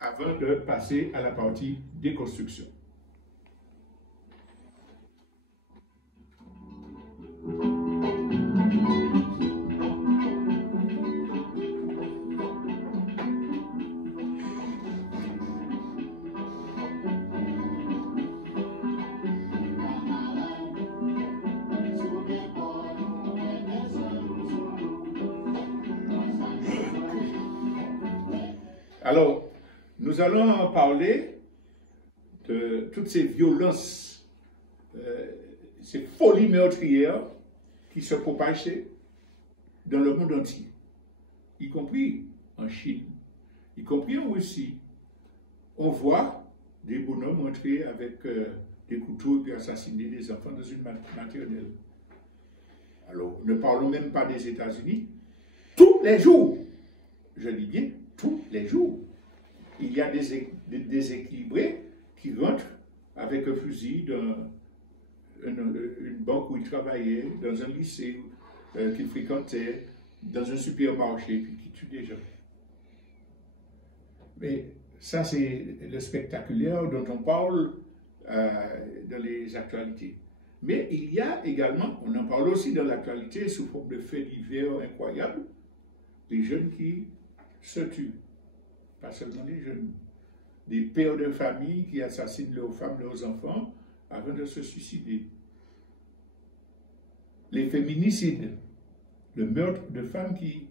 avant de passer à la partie déconstruction. Alors, nous allons parler de toutes ces violences, ces folies meurtrières qui se propagent dans le monde entier, y compris en Chine, y compris en Russie. On voit des bonhommes entrer avec des couteaux et puis assassiner des enfants dans une maternelle. Alors, ne parlons même pas des États-Unis. Tous les jours, je dis bien, tous les jours, il y a des déséquilibrés qui rentrent avec un fusil dans une banque où ils travaillaient, dans un lycée qu'ils fréquentaient, dans un supermarché, puis qui tuent des gens. Mais ça, c'est le spectaculaire dont on parle dans les actualités. Mais il y a également, on en parle aussi dans l'actualité, sous forme de faits divers incroyables, des jeunes qui se tuent. Pas seulement les jeunes. Des pères de famille qui assassinent leurs femmes, leurs enfants, avant de se suicider. Les féminicides, le meurtre de femmes qui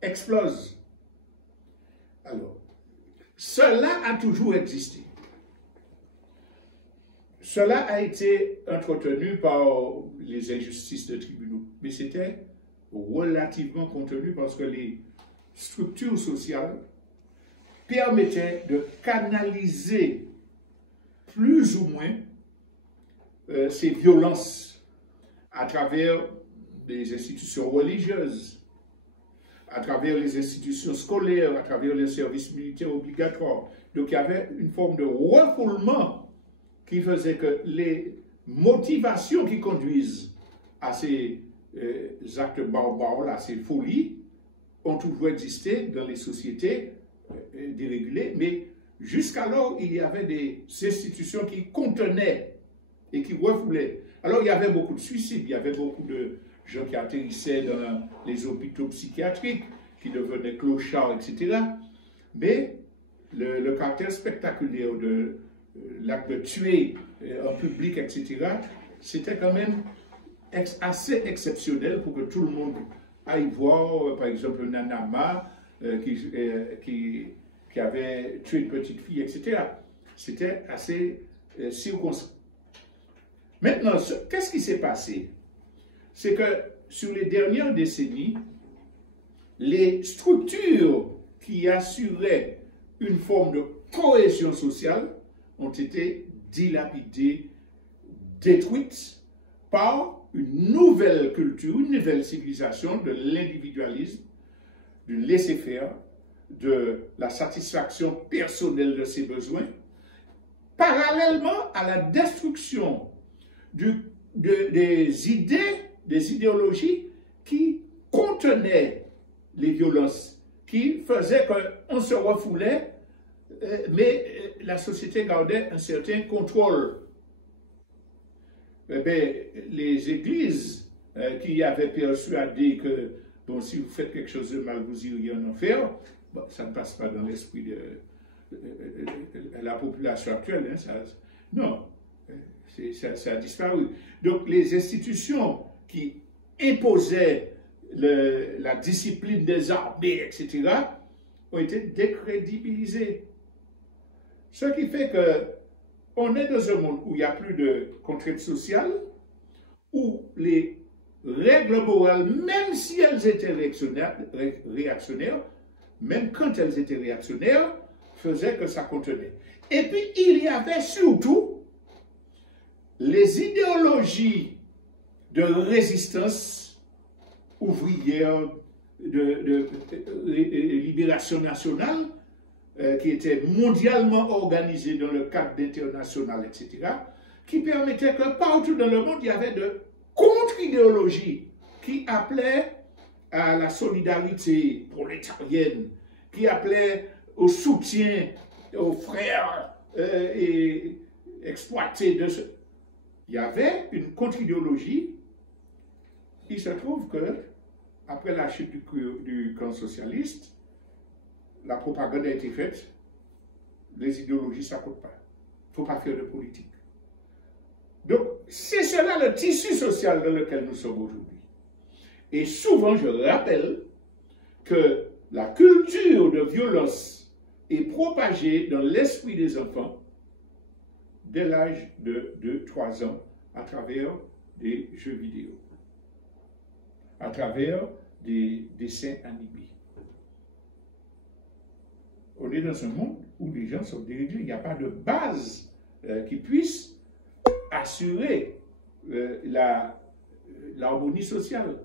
explosent. Alors, cela a toujours existé. Cela a été entretenu par les injustices de tribunaux, mais c'était relativement contenu parce que les structures sociales permettaient de canaliser plus ou moins ces violences à travers les institutions religieuses, à travers les institutions scolaires, à travers les services militaires obligatoires. Donc il y avait une forme de refoulement qui faisait que les motivations qui conduisent à ces actes barbares, à ces folies, ont toujours existé dans les sociétés dérégulées, mais jusqu'alors, il y avait des institutions qui contenaient et qui refoulaient. Alors, il y avait beaucoup de suicides, il y avait beaucoup de gens qui atterrissaient dans les hôpitaux psychiatriques, qui devenaient clochards, etc. Mais le caractère spectaculaire de l'acte de tuer en public, etc., c'était quand même assez exceptionnel pour que tout le monde aille voir, par exemple, Nanama qui avait tué une petite fille, etc. C'était assez circonscrit. Maintenant, qu'est-ce qui s'est passé? C'est que sur les dernières décennies, les structures qui assuraient une forme de cohésion sociale ont été dilapidées, détruites par une nouvelle culture, une nouvelle civilisation de l'individualisme, du laisser-faire, de la satisfaction personnelle de ses besoins, parallèlement à la destruction des idées, des idéologies qui contenaient les violences, qui faisaient qu'on se refoulait, mais la société gardait un certain contrôle. Eh bien, les églises qui avaient persuadé que bon, si vous faites quelque chose de mal, vous iriez en enfer, bon, ça ne passe pas dans l'esprit de la population actuelle. Hein, non, ça a disparu. Donc, les institutions qui imposaient la discipline des armées, etc., ont été décrédibilisées. Ce qui fait qu'on est dans un monde où il n'y a plus de contraintes sociales, où les règles morales, même si elles étaient réactionnaires, même quand elles étaient réactionnaires, faisaient que ça contenait. Et puis, il y avait surtout les idéologies de résistance ouvrière, de libération nationale, qui étaient mondialement organisées dans le cadre international, etc., qui permettaient que partout dans le monde, il y avait de contre-idéologies qui appelaient à la solidarité prolétarienne, qui appelaient au soutien aux frères et exploités de ce... Il y avait une contre-idéologie. Il se trouve que, après la chute du camp socialiste, la propagande a été faite. Les idéologies, ça ne compte pas. Il ne faut pas faire de politique. Donc, c'est cela le tissu social dans lequel nous sommes aujourd'hui. Et souvent, je rappelle que la culture de violence est propagée dans l'esprit des enfants dès l'âge de 2-3 ans à travers des jeux vidéo, à travers des dessins animés. On est dans un monde où les gens sont déréglés. Il n'y a pas de base qui puisse assurer l'harmonie sociale.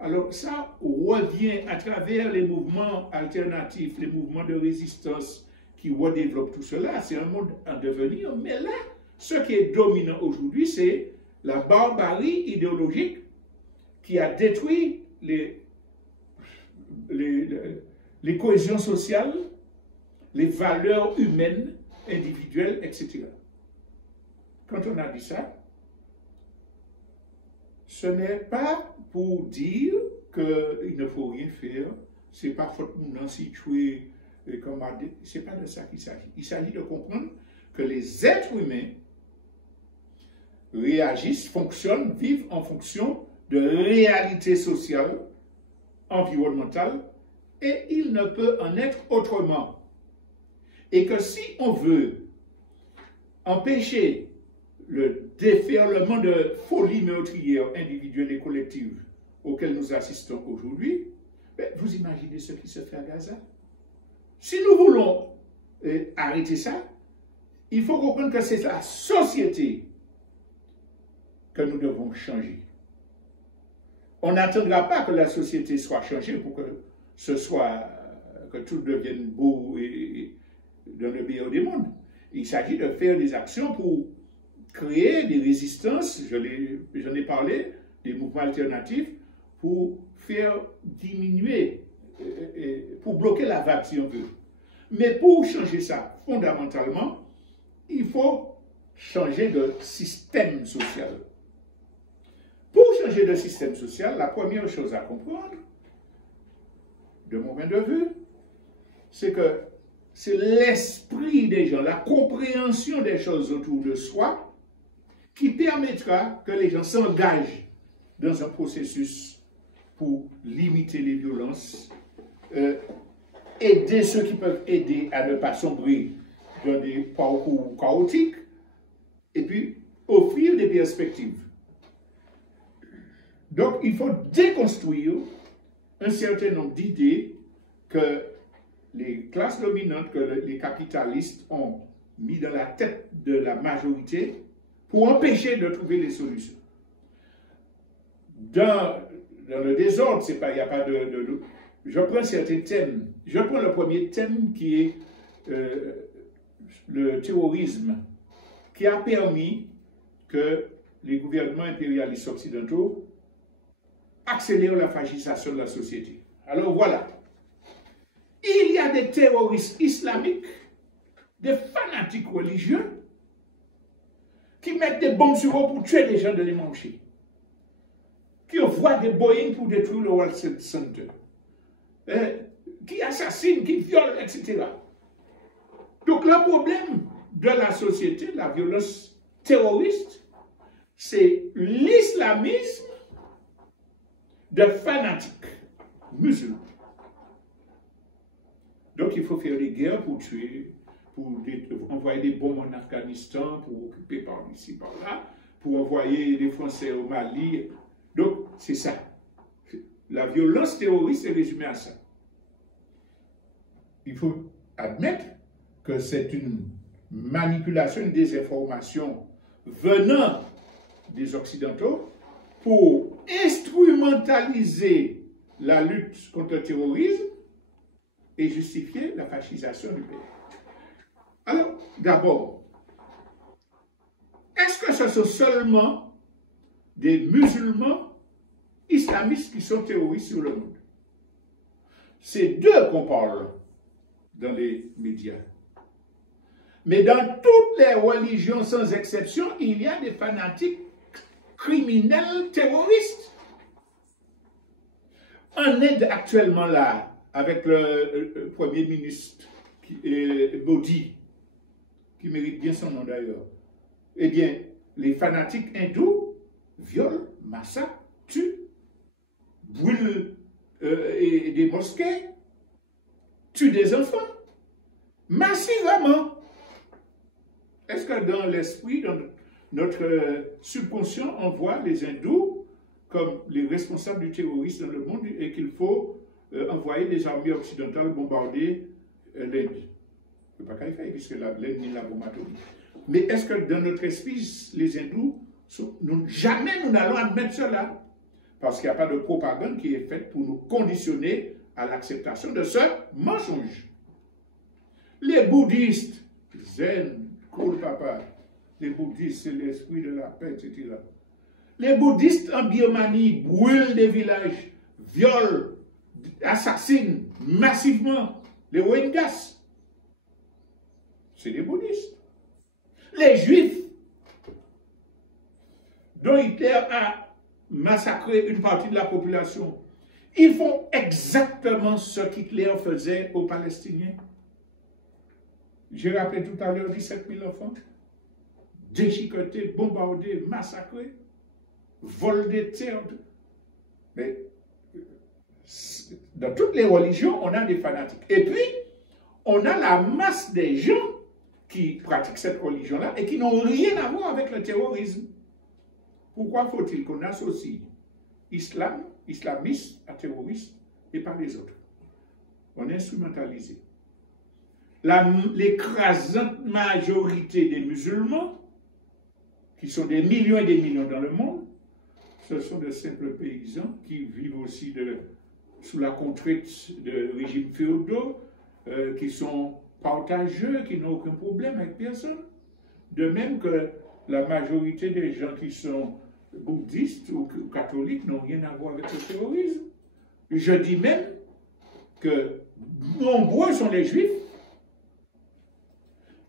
Alors ça revient à travers les mouvements alternatifs, les mouvements de résistance qui redéveloppent tout cela. C'est un monde en devenir, mais là, ce qui est dominant aujourd'hui, c'est la barbarie idéologique qui a détruit les cohésions sociales, les valeurs humaines, individuelles, etc. Quand on a dit ça, ce n'est pas pour dire qu'il ne faut rien faire, c'est pas faute de si tuer, c'est pas de ça qu'il s'agit. Il s'agit de comprendre que les êtres humains réagissent, fonctionnent, vivent en fonction de réalités sociales, environnementales, et il ne peut en être autrement. Et que si on veut empêcher le déferlement de folie meurtrière individuelle et collective auquel nous assistons aujourd'hui, vous imaginez ce qui se fait à Gaza. Si nous voulons arrêter ça, il faut comprendre que c'est la société que nous devons changer. On n'attendra pas que la société soit changée pour que que tout devienne beau et dans le meilleur des mondes. Il s'agit de faire des actions pour créer des résistances, j'en ai parlé, des mouvements alternatifs, pour faire diminuer, pour bloquer la vague si on veut. Mais pour changer ça fondamentalement, il faut changer de système social. Pour changer de système social, la première chose à comprendre, de mon point de vue, c'est que c'est l'esprit des gens, la compréhension des choses autour de soi qui permettra que les gens s'engagent dans un processus pour limiter les violences, aider ceux qui peuvent aider à ne pas sombrer dans des parcours chaotiques, et puis offrir des perspectives. Donc, il faut déconstruire un certain nombre d'idées que les classes dominantes, que les capitalistes ont mis dans la tête de la majorité pour empêcher de trouver les solutions. Dans le désordre, il n'y a pas de... Je prends certains thèmes. Je prends le premier thème qui est le terrorisme, qui a permis que les gouvernements impérialistes occidentaux accélèrent la fascisation de la société. Alors voilà. Il y a des terroristes islamiques, des fanatiques religieux, qui mettent des bombes sur eux pour tuer des gens de l'Imanché, qui envoient des Boeing pour détruire le World Trade Center, qui assassinent, qui violent, etc. Donc le problème de la société, la violence terroriste, c'est l'islamisme de fanatiques musulmans. Donc il faut faire des guerres pour tuer, pour envoyer des bombes en Afghanistan, pour occuper par ici, par là, pour envoyer des Français au Mali. Donc c'est ça. La violence terroriste est résumée à ça. Il faut admettre que c'est une manipulation, une désinformation venant des Occidentaux pour instrumentaliser la lutte contre le terrorisme et justifier la fascisation du pays. Alors, d'abord, est-ce que ce sont seulement des musulmans islamistes qui sont terroristes sur le monde? C'est d'eux qu'on parle dans les médias. Mais dans toutes les religions, sans exception, il y a des fanatiques criminels terroristes. En Inde, actuellement là, avec le Premier ministre Modi, qui mérite bien son nom d'ailleurs, eh bien, les fanatiques hindous violent, massacrent, tuent, brûlent des mosquées, tuent des enfants, massivement. Est-ce que dans l'esprit, dans notre subconscient, on voit les hindous comme les responsables du terrorisme dans le monde et qu'il faut envoyer des armées occidentales bombarder l'Inde? Je ne peux pas y faire puisque l'Inde n'est la bombe atomique. Mais est-ce que dans notre esprit, les hindous, jamais nous n'allons admettre cela? Parce qu'il n'y a pas de propagande qui est faite pour nous conditionner à l'acceptation de ce mensonge. Les bouddhistes, zen, cool papa, les bouddhistes, c'est l'esprit de la paix, etc. Les bouddhistes en Birmanie brûlent des villages, violent, assassinent massivement les Rohingyas. C'est des bouddhistes. Les juifs, dont Hitler a massacré une partie de la population, ils font exactement ce qu'Hitler faisait aux Palestiniens. J'ai rappelé tout à l'heure 17 000 enfants, déchiquetés, bombardés, massacrés, vol des terres. Mais dans toutes les religions, on a des fanatiques. Et puis, on a la masse des gens qui pratiquent cette religion-là et qui n'ont rien à voir avec le terrorisme. Pourquoi faut-il qu'on associe islamiste à terroriste et pas les autres? On est instrumentalisé. L'écrasante majorité des musulmans, qui sont des millions et des millions dans le monde, ce sont de simples paysans qui vivent aussi sous la contrainte de régimes féodaux, qui sont partageux, qui n'ont aucun problème avec personne. De même que la majorité des gens qui sont bouddhistes ou catholiques n'ont rien à voir avec le terrorisme. Je dis même que nombreux sont les juifs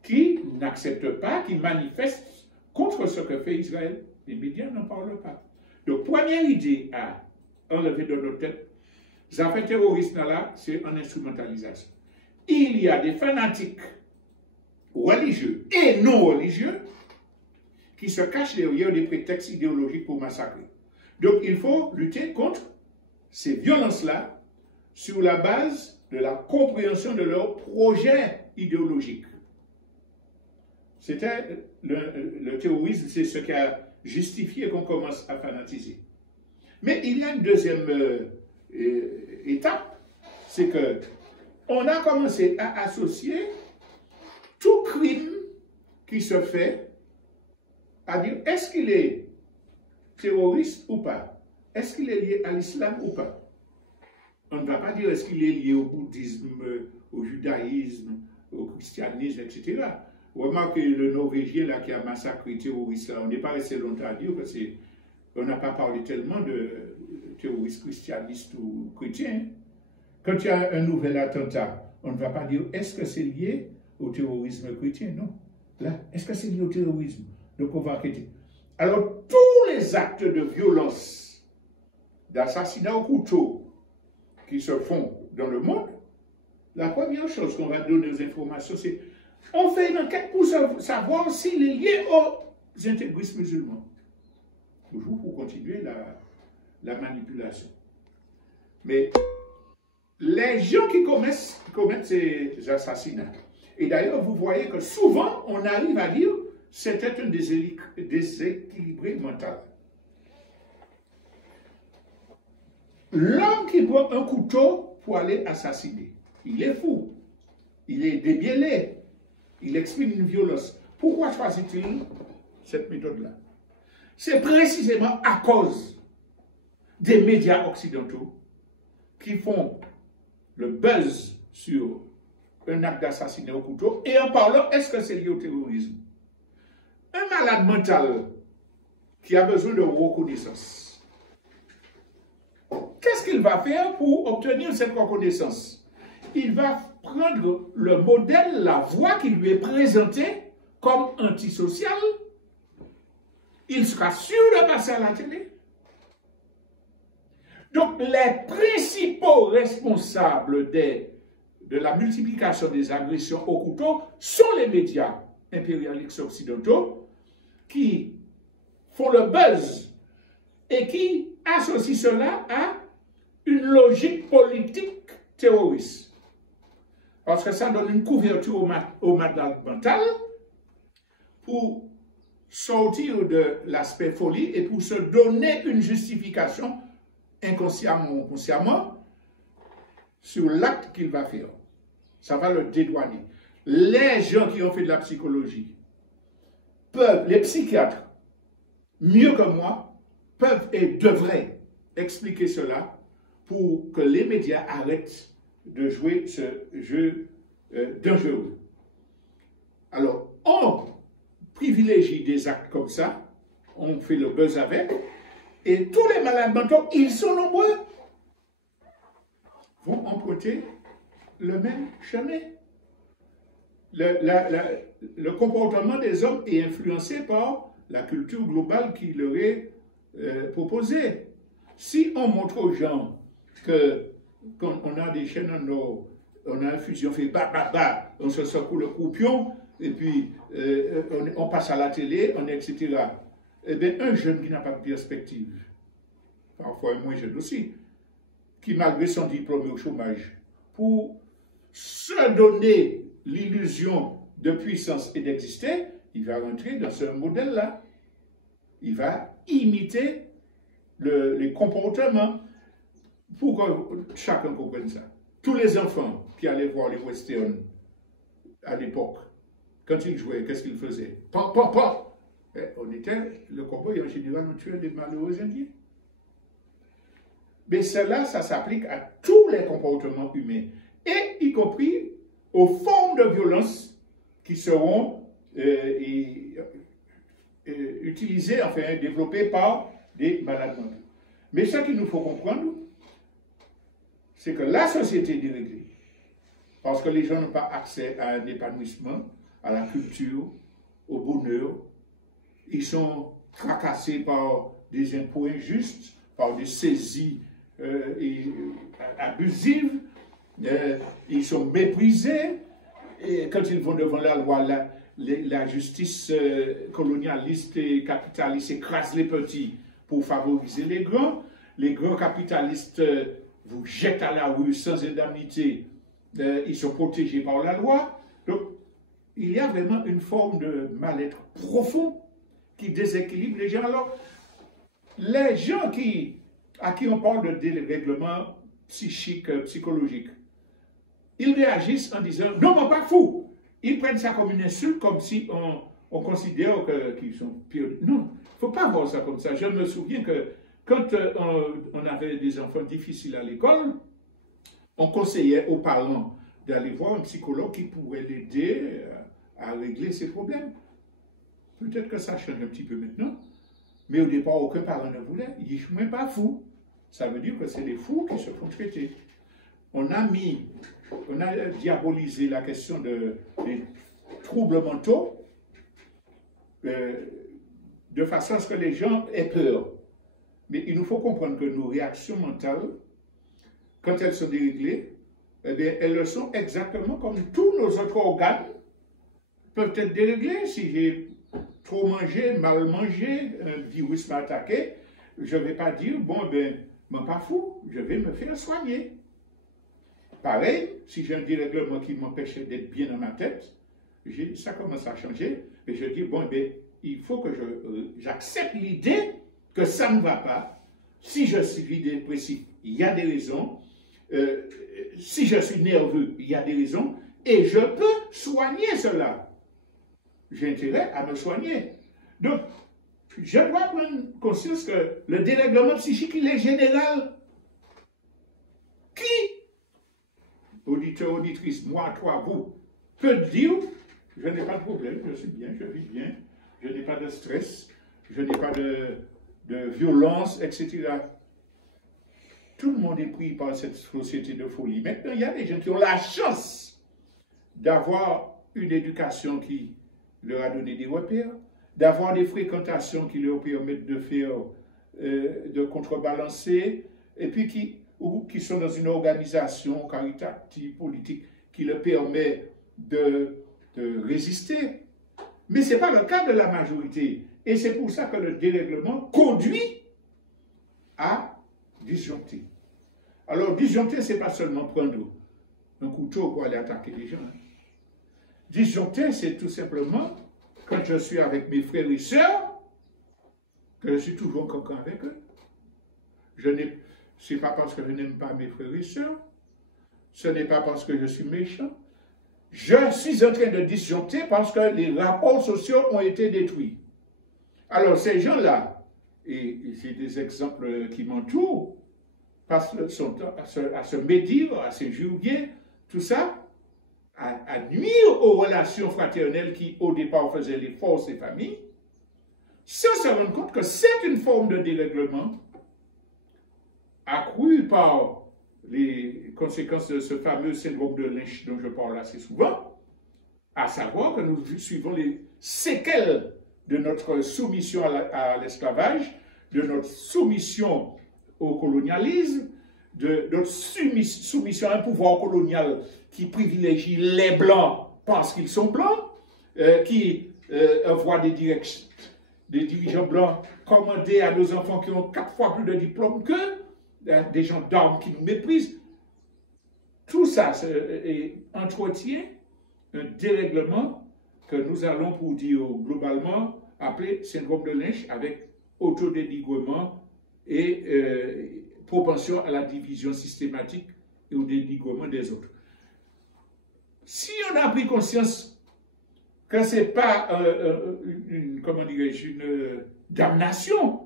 qui n'acceptent pas, qui manifestent contre ce que fait Israël. Les médias n'en parlent pas. Donc, première idée à enlever de nos têtes, les affaires terroristes là, c'est en instrumentalisation. Il y a des fanatiques religieux et non religieux qui se cachent derrière des prétextes idéologiques pour massacrer. Donc, il faut lutter contre ces violences-là sur la base de la compréhension de leur projet idéologique. C'était le terrorisme, c'est ce qui a justifié qu'on commence à fanatiser. Mais il y a une deuxième étape, c'est que on a commencé à associer tout crime qui se fait à dire est-ce qu'il est terroriste ou pas? Est-ce qu'il est lié à l'islam ou pas? On ne va pas dire est-ce qu'il est lié au bouddhisme, au judaïsme, au christianisme, etc. Remarquez le Norvégien là, qui a massacré les terroristes, là, on n'est pas resté longtemps à dire que on n'a pas parlé tellement de terroristes christianistes ou chrétiens. Quand il y a un nouvel attentat, on ne va pas dire est-ce que c'est lié au terrorisme chrétien? Non. Là, est-ce que c'est lié au terrorisme? Donc on va enquêter. Alors tous les actes de violence, d'assassinat au couteau qui se font dans le monde, la première chose qu'on va donner aux informations, c'est on fait une enquête pour savoir s'il est lié aux intégristes musulmans. Toujours pour continuer la manipulation. Mais les gens qui commettent ces assassinats, et d'ailleurs vous voyez que souvent on arrive à dire c'était un déséquilibré mental. L'homme qui prend un couteau pour aller assassiner, il est fou, il est débiellé, il exprime une violence. Pourquoi choisit-il cette méthode-là? C'est précisément à cause des médias occidentaux qui font le buzz sur un acte d'assassinat au couteau et en parlant, est-ce que c'est lié au terrorisme? Un malade mental qui a besoin de reconnaissance, qu'est-ce qu'il va faire pour obtenir cette reconnaissance? Il va prendre le modèle, la voie qui lui est présentée comme antisociale, il sera sûr de passer à la télé. Donc, les principaux responsables de la multiplication des agressions au couteau sont les médias impérialistes occidentaux qui font le buzz et qui associent cela à une logique politique terroriste. Parce que ça donne une couverture au malade mental pour sortir de l'aspect folie et pour se donner une justification inconsciemment ou consciemment sur l'acte qu'il va faire. Ça va le dédouaner. Les gens qui ont fait de la psychologie peuvent, les psychiatres, mieux que moi, peuvent et devraient expliquer cela pour que les médias arrêtent de jouer ce jeu dangereux. Alors, on privilégie des actes comme ça, on fait le buzz avec, et tous les malades mentaux, ils sont nombreux, vont emprunter le même chemin. Le comportement des hommes est influencé par la culture globale qui leur est proposée. Si on montre aux gens que quand on a des chaînes en or, on a un fusil, on fait bah, bah, bah, on se secoue le croupion, et puis on passe à la télé, etc. Eh bien, un jeune qui n'a pas de perspective, parfois un moins jeune aussi, qui malgré son diplôme est au chômage, pour se donner l'illusion de puissance et d'exister, il va rentrer dans ce modèle-là. Il va imiter les comportements pour que chacun comprenne ça. Tous les enfants qui allaient voir les westerns à l'époque, quand ils jouaient, qu'est-ce qu'ils faisaient? Pan, pan, pan! On était, le cowboy en général, on tuait les malheureux indiens. Mais cela, ça s'applique à tous les comportements humains, et y compris aux formes de violence qui seront utilisées, enfin développées par des malades mentaux. Mais ce qu'il nous faut comprendre, c'est que la société est déréglée, parce que les gens n'ont pas accès à un épanouissement, à la culture, au bonheur. Ils sont tracassés par des impôts injustes, par des saisies abusives. Ils sont méprisés. Et quand ils vont devant la loi, la justice colonialiste et capitaliste écrase les petits pour favoriser les grands. Les grands capitalistes vous jettent à la rue sans indemnité. Ils sont protégés par la loi. Donc, il y a vraiment une forme de mal-être profond qui déséquilibre les gens. Alors, les gens à qui on parle de dérèglement psychique, psychologique, ils réagissent en disant « Non, mais pas fou !» Ils prennent ça comme une insulte, comme si on considère qu'ils sont pires. Non, il ne faut pas voir ça comme ça. Je me souviens que quand on avait des enfants difficiles à l'école, on conseillait aux parents d'aller voir un psychologue qui pourrait l'aider à régler ses problèmes. Peut-être que ça change un petit peu maintenant, mais au départ, aucun parent ne voulait. Il dit, je ne suis même pas fou. Ça veut dire que c'est les fous qui se font traiter. On a diabolisé la question des troubles mentaux de façon à ce que les gens aient peur. Mais il nous faut comprendre que nos réactions mentales, quand elles sont déréglées, eh bien, elles le sont exactement comme tous nos autres organes peuvent être déréglés. Si j'ai trop mangé, mal mangé, un virus m'a attaqué, je ne vais pas dire, bon, ben, pas fou, je vais me faire soigner. Pareil, si j'ai un dérèglement qui m'empêchait d'être bien dans ma tête, ça commence à changer, et je dis, bon, ben, il faut que j'accepte l'idée que ça ne va pas. Si je suis dépressif, il y a des raisons. Si je suis nerveux, il y a des raisons. Et je peux soigner cela. J'ai intérêt à me soigner. Donc, je dois prendre conscience que le dérèglement psychique, il est général. Qui, auditeur, auditrice, moi, toi, vous, peut dire, je n'ai pas de problème, je suis bien, je vis bien, je n'ai pas de stress, je n'ai pas de violence, etc. Tout le monde est pris par cette société de folie. Maintenant, il y a des gens qui ont la chance d'avoir une éducation qui leur a donné des repères, d'avoir des fréquentations qui leur permettent de faire, de contrebalancer, et puis qui sont dans une organisation caritative, politique, qui leur permet de résister. Mais ce n'est pas le cas de la majorité. Et c'est pour ça que le dérèglement conduit à disjoncter. Alors, disjoncter, ce n'est pas seulement prendre un couteau pour aller attaquer les gens. Disjoncter, c'est tout simplement, quand je suis avec mes frères et sœurs, que je suis toujours coquin avec eux. Ce n'est pas parce que je n'aime pas mes frères et sœurs, ce n'est pas parce que je suis méchant. Je suis en train de disjoncter parce que les rapports sociaux ont été détruits. Alors, ces gens-là, et j'ai des exemples qui m'entourent, passent son temps à se médire, à se juguer, tout ça, à nuire aux relations fraternelles qui, au départ, faisaient les forces des familles, sans se rendre compte que c'est une forme de dérèglement accrue par les conséquences de ce fameux syndrome de Lynch dont je parle assez souvent, à savoir que nous suivons les séquelles de notre soumission à l'esclavage, de notre soumission au colonialisme, de notre soumission à un pouvoir colonial qui privilégie les Blancs parce qu'ils sont Blancs, qui envoie des dirigeants Blancs commander à nos enfants qui ont 4 fois plus de diplômes qu'eux, des gens d'armes qui nous méprisent. Tout ça entretient un dérèglement que nous allons, pour dire globalement, appeler syndrome de Lynch, avec autodénigrement et propension à la division systématique et au dénigrement des autres. Si on a pris conscience que ce n'est pas une damnation,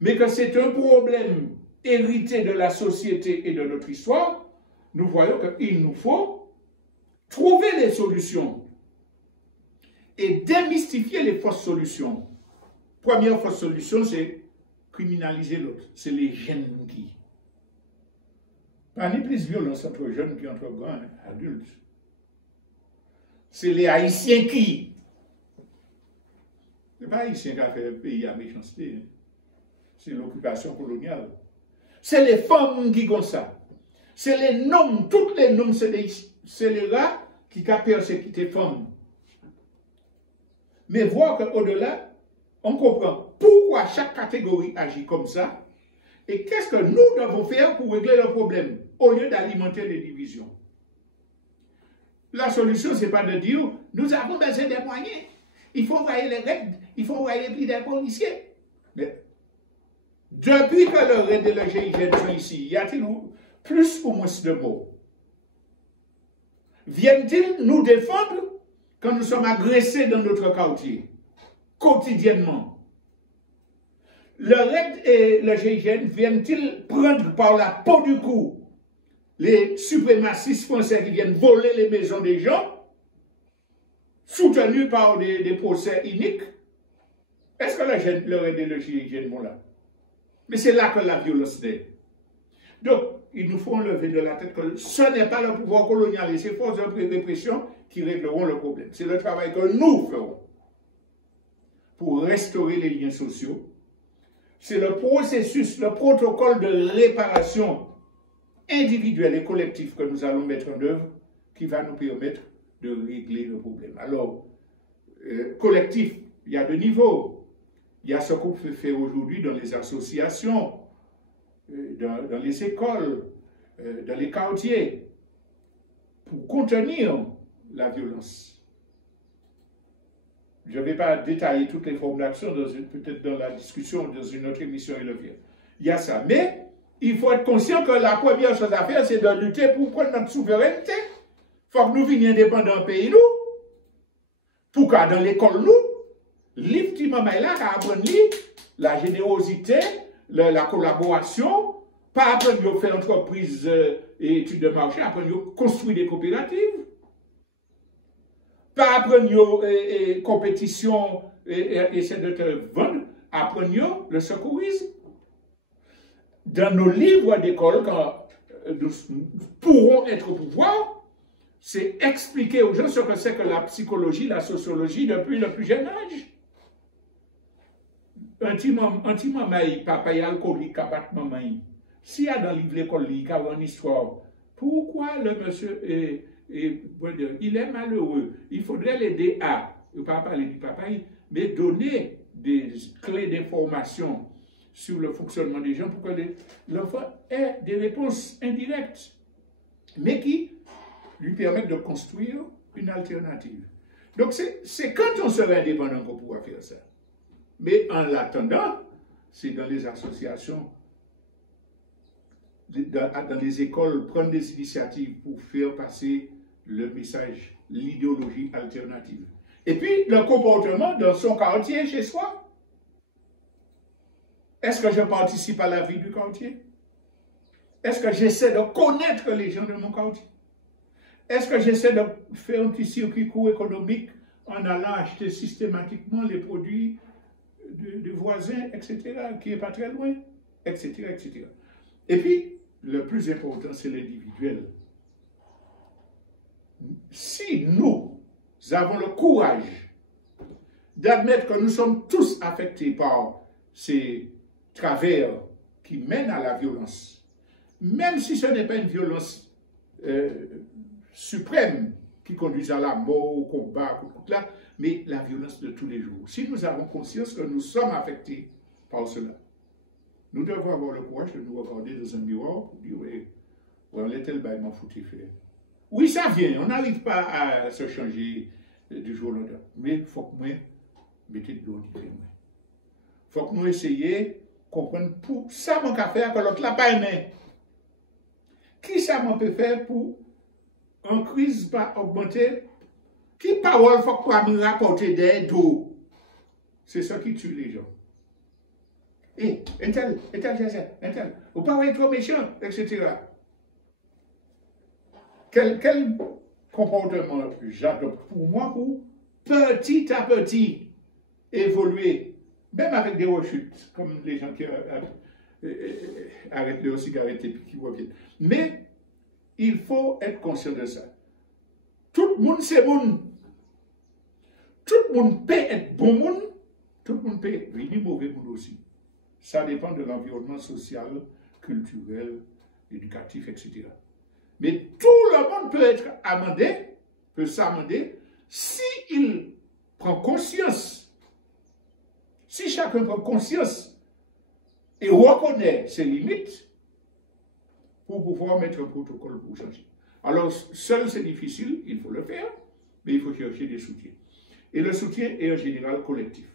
mais que c'est un problème hérité de la société et de notre histoire, nous voyons qu'il nous faut trouver les solutions et démystifier les fausses solutions. Première fausse solution, c'est criminaliser l'autre. C'est les jeunes qui. Pas ni plus violence entre jeunes qu'entre grands adultes. C'est les Haïtiens qui. Ce n'est pas Haïtiens qui a fait le pays à méchanceté. C'est l'occupation coloniale. C'est les femmes qui font ça. C'est les noms, tous les noms, c'est les gars qui ont persécuté les femmes. Mais voir qu'au-delà, on comprend pourquoi chaque catégorie agit comme ça et qu'est-ce que nous devons faire pour régler le problème au lieu d'alimenter les divisions. La solution, ce n'est pas de dire nous avons besoin des moyens, il faut envoyer les règles, il faut envoyer les prix des policiers. Mais depuis que le RAID et le GIGN sont ici, y a-t-il plus ou moins de mots? Viennent-ils nous défendre quand nous sommes agressés dans notre quartier, quotidiennement? Le RAID et le GIGN viennent-ils prendre par la peau du cou les suprémacistes français qui viennent voler les maisons des gens, soutenus par des procès iniques? Est-ce que le RAID et le GIGN vont là? Mais c'est là que la violence naît. Donc, il nous faut enlever de la tête que ce n'est pas le pouvoir colonial et ses forces de répression qui régleront le problème. C'est le travail que nous ferons pour restaurer les liens sociaux. C'est le processus, le protocole de réparation individuelle et collective que nous allons mettre en œuvre qui va nous permettre de régler le problème. Alors, collectif, il y a deux niveaux. Il y a ce qu'on peut faire aujourd'hui dans les associations, dans les écoles, dans les quartiers, pour contenir la violence. Je ne vais pas détailler toutes les formes d'action, peut-être dans la discussion, dans une autre émission, il y a ça. Mais il faut être conscient que la première chose à faire, c'est de lutter pour prendre notre souveraineté. Il faut que nous venions indépendants d'un pays, nous. Pour qu'à dans l'école, nous, l'IFTI Mamaïla a appris la générosité, la collaboration, pas apprendre à faire entreprise et études de marché, apprendre à construire des coopératives, pas apprendre à compétition et essayer de te vendre, apprendre le secourisme. Dans nos livres d'école, quand nous pourrons être au pouvoir, c'est expliquer aux gens ce que c'est que la psychologie, la sociologie depuis le plus jeune âge. Un petit maman, papa est alcoolique, capable maman. S'il y a dans le livre l'école, il y a une histoire. Pourquoi le monsieur il est malheureux? Il faudrait l'aider à, ne pas parler du papa, mais donner des clés d'information sur le fonctionnement des gens pour que l'enfant ait des réponses indirectes, mais qui lui permettent de construire une alternative. Donc c'est quand on sera indépendant qu'on pourra faire ça. Mais en l'attendant, c'est dans les associations, dans les écoles, prendre des initiatives pour faire passer le message, l'idéologie alternative. Et puis, le comportement dans son quartier, chez soi. Est-ce que je participe à la vie du quartier? Est-ce que j'essaie de connaître les gens de mon quartier? Est-ce que j'essaie de faire un petit circuit court économique en allant acheter systématiquement les produits de voisins, etc., qui n'est pas très loin, etc., etc. Et puis, le plus important, c'est l'individuel. Si nous avons le courage d'admettre que nous sommes tous affectés par ces travers qui mènent à la violence, même si ce n'est pas une violence suprême qui conduit à la mort, au combat, là, mais la violence de tous les jours. Si nous avons conscience que nous sommes affectés par cela, nous devons avoir le courage de nous regarder dans un miroir pour dire, oui, on est tel bail, m'en foutu faire. Oui, ça vient, on n'arrive pas à se changer du jour au lendemain, mais il faut que moi, mettez de l'eau, il faut que nous essayions de comprendre pour ça mon faire que l'autre là pas aimé. Qui ça m'en peut faire pour en crise pas augmenter? Qui parole faut que me rapporter des dos? C'est ça qui tue les gens. Et un tel, vous pas être trop méchant, etc. Quel comportement j'adopte pour moi pour petit à petit évoluer, même avec des rechutes, comme les gens qui arrêtent leur cigarette et puis qui reviennent. Mais il faut être conscient de ça. Tout le monde c'est bon. Tout le monde peut être bon monde, tout le monde peut être mauvais monde aussi. Ça dépend de l'environnement social, culturel, éducatif, etc. Mais tout le monde peut être amendé, peut s'amender, s'il prend conscience, si chacun prend conscience et reconnaît ses limites pour pouvoir mettre un protocole pour changer. Alors, seul c'est difficile, il faut le faire, mais il faut chercher des soutiens. Et le soutien est en général collectif.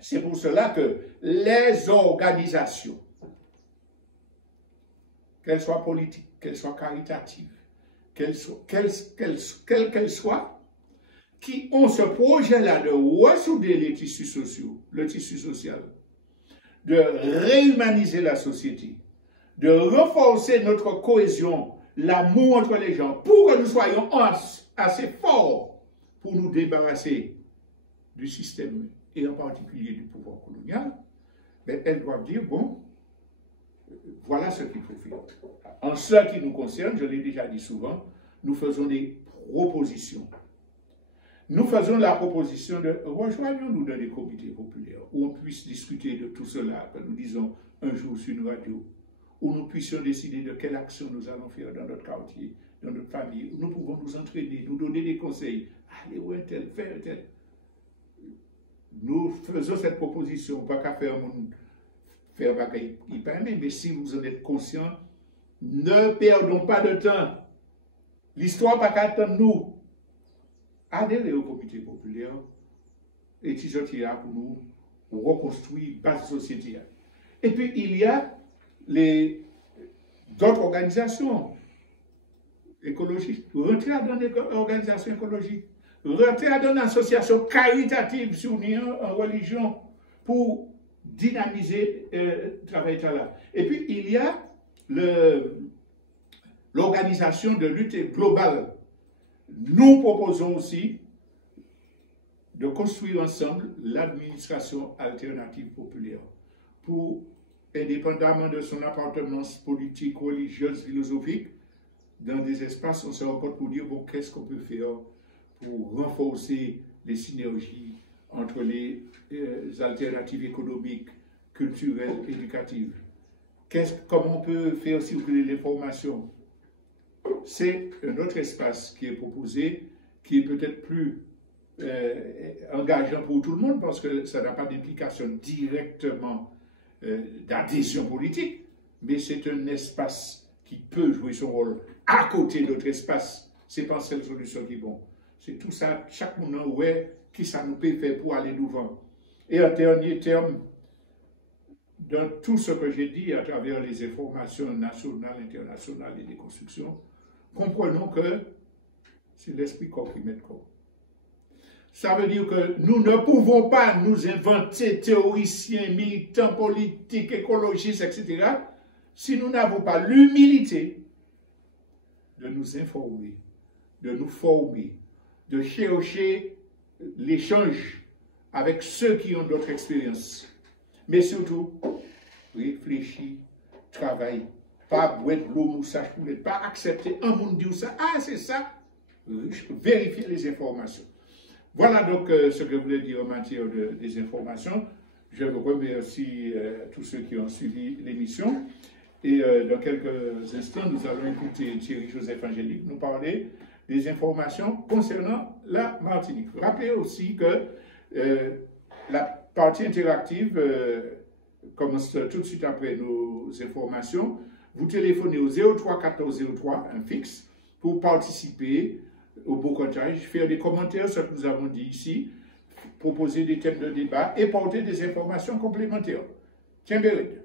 C'est pour cela que les organisations, qu'elles soient politiques, qu'elles soient caritatives, quelles qu'elles soient, qui ont ce projet-là de ressouder les tissus sociaux, le tissu social, de réhumaniser la société, de renforcer notre cohésion, l'amour entre les gens, pour que nous soyons assez forts pour nous débarrasser du système et en particulier du pouvoir colonial, mais elles doivent dire, bon, voilà ce qu'il faut faire. En ce qui nous concerne, je l'ai déjà dit souvent, nous faisons des propositions. Nous faisons la proposition de rejoignons-nous dans des comités populaires où on puisse discuter de tout cela, que nous disons un jour sur une radio, où nous puissions décider de quelle action nous allons faire dans notre quartier, dans notre famille, où nous pouvons nous entraîner, nous donner des conseils. Allez, où est tel, faire tel. Nous faisons cette proposition, pas qu'à faire bagaille, mais si vous en êtes conscient, ne perdons pas de temps. L'histoire pas qu'à attendre nous. Adhérer au comité populaire et tisotier pour nous reconstruire base société. Et puis il y a d'autres organisations écologistes. Rentrer dans des organisations écologiques. Rentrer dans une association caritative sur en religion pour dynamiser le travail là. Et puis il y a l'organisation de lutte globale. Nous proposons aussi de construire ensemble l'administration alternative populaire pour, indépendamment de son appartenance politique, religieuse, philosophique, dans des espaces, on se rend compte pour dire, bon, qu'est-ce qu'on peut faire pour renforcer les synergies entre les alternatives économiques, culturelles, éducatives. Comment on peut faire circuler l'information? C'est un autre espace qui est proposé, qui est peut-être plus engageant pour tout le monde, parce que ça n'a pas d'implication directement d'adhésion politique, mais c'est un espace qui peut jouer son rôle à côté d'autres espaces. C'est pas cette solution qui est bon. C'est tout ça, chaque moment, ouais, qui ça nous peut faire pour aller devant. Et en dernier terme, dans tout ce que j'ai dit à travers les informations nationales, internationales et des constructions, comprenons que c'est l'esprit corps qui met corps. Ça veut dire que nous ne pouvons pas nous inventer théoriciens, militants politiques, écologistes, etc., si nous n'avons pas l'humilité de nous informer, de nous former, de chercher l'échange avec ceux qui ont d'autres expériences. Mais surtout, réfléchir, travailler, pas boire de l'eau moussage pour ne pas accepter un monde dire ça, ah c'est ça, vérifier les informations. Voilà donc ce que je voulais dire en matière des informations. Je vous remercie tous ceux qui ont suivi l'émission. Et dans quelques instants, nous allons écouter Thierry Joseph Angélique nous parler des informations concernant la Martinique. Rappelez aussi que la partie interactive commence tout de suite après nos informations. Vous téléphonez au 03 14 03, un fixe, pour participer au bocotage, faire des commentaires sur ce que nous avons dit ici, proposer des thèmes de débat et porter des informations complémentaires. Tiens, Béred.